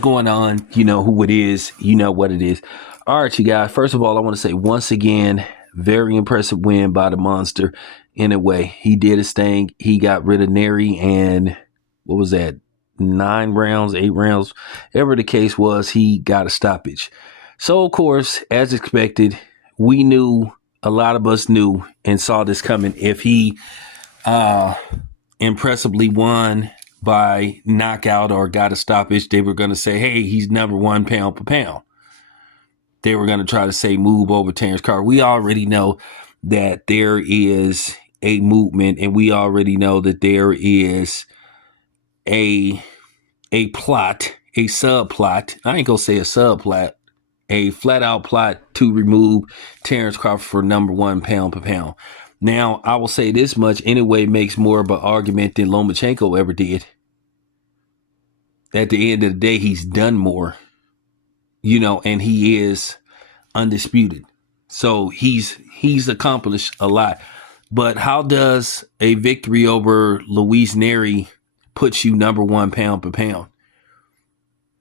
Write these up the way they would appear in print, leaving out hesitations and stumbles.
Going on, you know who it is, you know what it is. All right, you guys. First of all, I want to say once again, very impressive win by the monster. In a way, he did his thing. He got rid of Neri, and what was that? 9 rounds, 8 rounds, whatever the case was, he got a stoppage. So, of course, as expected, we knew, a lot of us knew and saw this coming. If he uh, impressively won by knockout or got a stoppage, they were going to say, hey, he's number one pound per pound. They were going to try to say move over Terence Crawford. We already know that there is a movement, and we already know that there is a plot, a subplot. I ain't gonna say a subplot, a flat out plot to remove Terence Crawford for number one pound per pound. Now, I will say this much anyway, makes more of an argument than Lomachenko ever did. At the end of the day, he's done more, and he is undisputed. So he's accomplished a lot. But how does a victory over Luis Neri put you number one pound per pound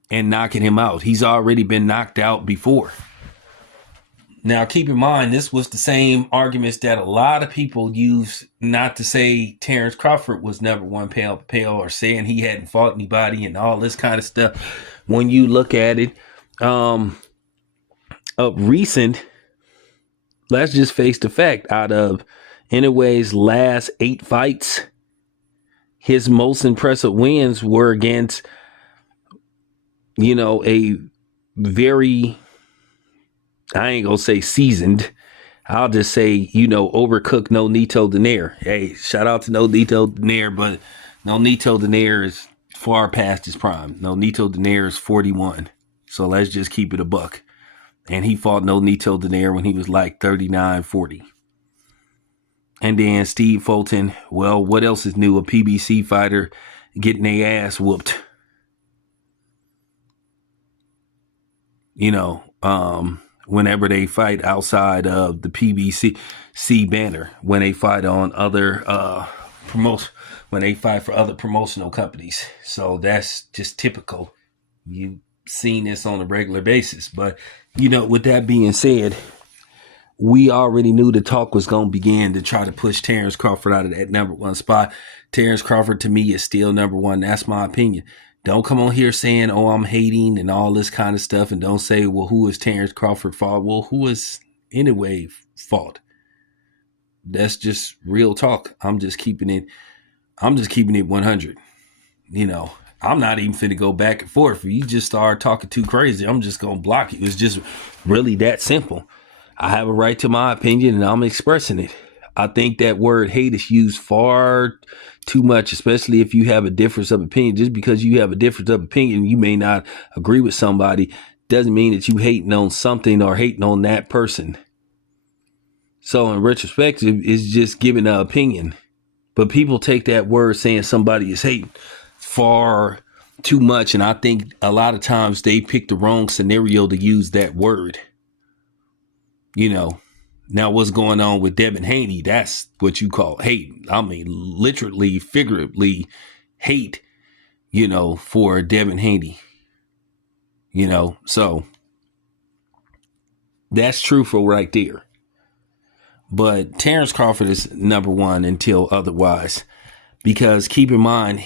and knocking him out? He's already been knocked out before. Now, keep in mind, this was the same arguments that a lot of people use not to say Terence Crawford was number one pound per pound or saying he hadn't fought anybody and all this kind of stuff. When you look at it, of recent, let's just face the fact, out of Inoue's last 8 fights, his most impressive wins were against, a very, I ain't gonna say seasoned, I'll just say, overcooked Nonito Donaire. Hey, shout out to Nonito Donaire, but Nonito Donaire is far past his prime. Nonito Donaire is 41. So let's just keep it a buck. And he fought Nonito Donaire when he was like 39, 40. And then Steve Fulton, well, what else is new? A PBC fighter getting their ass whooped. Whenever they fight outside of the PBC banner, when they fight on other when they fight for other promotional companies. So that's just typical. You've seen this on a regular basis. But, with that being said, we already knew the talk was going to begin to try to push Terence Crawford out of that number one spot. Terence Crawford, to me, is still number one. That's my opinion. Don't come on here saying, oh, I'm hating and all this kind of stuff. And don't say, well, who is Terence Crawford fought? Well, who is Inoue fought? That's just real talk. I'm just keeping it 100. I'm not even finna go back and forth. If you just start talking too crazy, I'm just going to block you. It's just really that simple. I have a right to my opinion, and I'm expressing it. I think that word hate is used far too much, especially if you have a difference of opinion. Just because you have a difference of opinion, you may not agree with somebody, doesn't mean that you hating on something or hating on that person. So in retrospective, it's just giving an opinion. But people take that word saying somebody is hating far too much. And I think a lot of times they pick the wrong scenario to use that word. Now what's going on with Devin Haney, that's what you call hate. I mean, literally, figuratively hate, for Devin Haney, so that's truthful right there. But Terence Crawford is number one until otherwise, because keep in mind,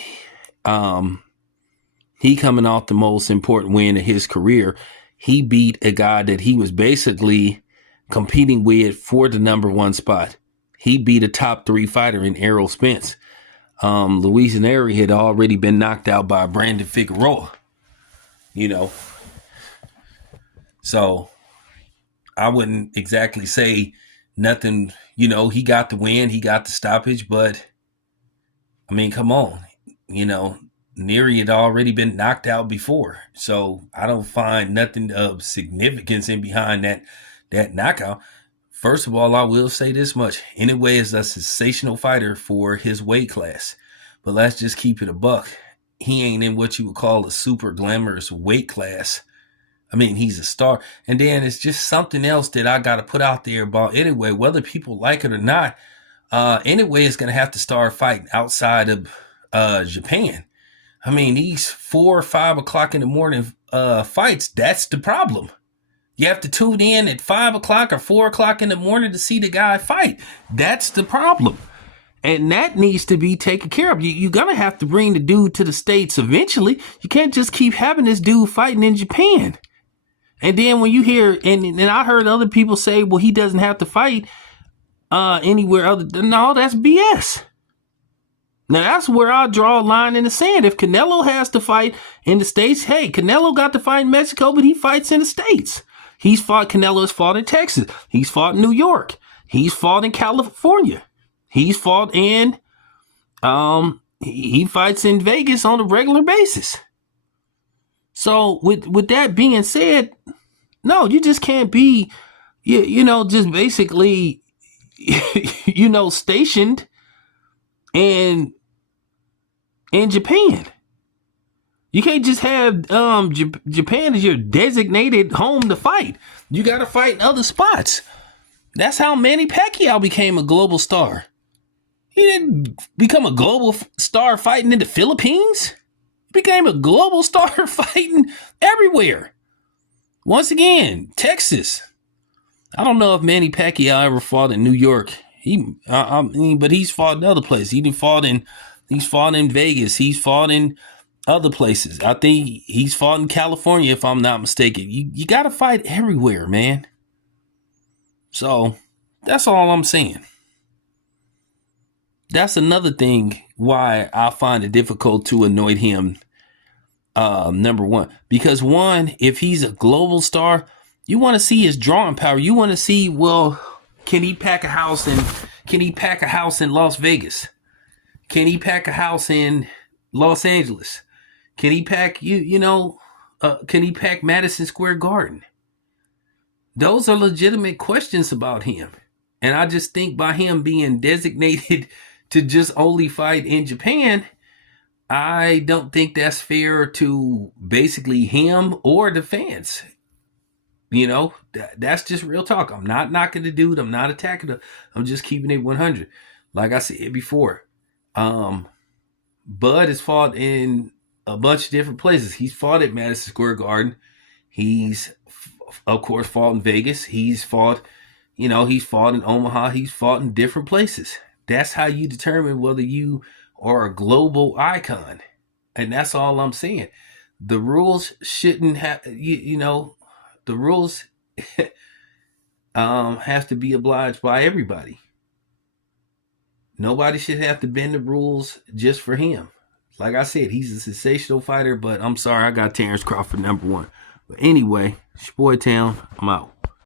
he coming off the most important win of his career. He beat a guy that he was basically competing with for the number one spot. He beat a top 3 fighter in Errol Spence. Luis Neri had already been knocked out by Brandon Figueroa. So I wouldn't exactly say nothing. He got the win, he got the stoppage, but I mean, come on. Neri had already been knocked out before. So I don't find nothing of significance in behind that knockout. First of all, I will say this much. Inoue is a sensational fighter for his weight class. But let's just keep it a buck. He ain't in what you would call a super glamorous weight class. I mean, he's a star. And then it's just something else that I got to put out there about Inoue, whether people like it or not. Inoue is going to have to start fighting outside of Japan. I mean, these 4 or 5 o'clock in the morning fights, that's the problem. You have to tune in at 5 o'clock or 4 o'clock in the morning to see the guy fight. That's the problem. And that needs to be taken care of. You're going to have to bring the dude to the States eventually. You can't just keep having this dude fighting in Japan. And then when you hear, and I heard other people say, well, he doesn't have to fight anywhere other than, no, that's BS. Now, that's where I draw a line in the sand. If Canelo has to fight in the States, hey, Canelo got to fight in Mexico, but he fights in the States. Canelo has fought in Texas. He's fought in New York. He's fought in California. He's fought in, he fights in Vegas on a regular basis. So with that being said, no, you just can't be, just basically, stationed in Japan. You can't just have Japan as your designated home to fight. You got to fight in other spots. That's how Manny Pacquiao became a global star. He didn't become a global star fighting in the Philippines. He became a global star fighting everywhere. Once again, Texas. I don't know if Manny Pacquiao ever fought in New York. But he's fought in other places. He's fought in Vegas. He's fought in other places. I think he's fought in California, if I'm not mistaken. You got to fight everywhere, man. So that's all I'm saying. That's another thing why I find it difficult to anoint him number one. Because one, if he's a global star, you want to see his drawing power. You want to see, well, can he pack a house in Las Vegas? Can he pack a house in Los Angeles? Can he pack can he pack Madison Square Garden? Those are legitimate questions about him. And I just think by him being designated to just only fight in Japan, I don't think that's fair to basically him or the fans. That's just real talk. I'm not knocking the dude. I'm not attacking him. I'm just keeping it 100. Like I said before, Bud has fought in a bunch of different places. He's fought at Madison Square Garden. He's, of course, fought in Vegas. He's fought in Omaha. He's fought in different places. That's how you determine whether you are a global icon. And that's all I'm saying. The rules shouldn't have, the rules have to be obliged by everybody. Nobody should have to bend the rules just for him. Like I said, he's a sensational fighter, but I'm sorry, I got Terence Crawford number one. But anyway, it's your boy Town. I'm out.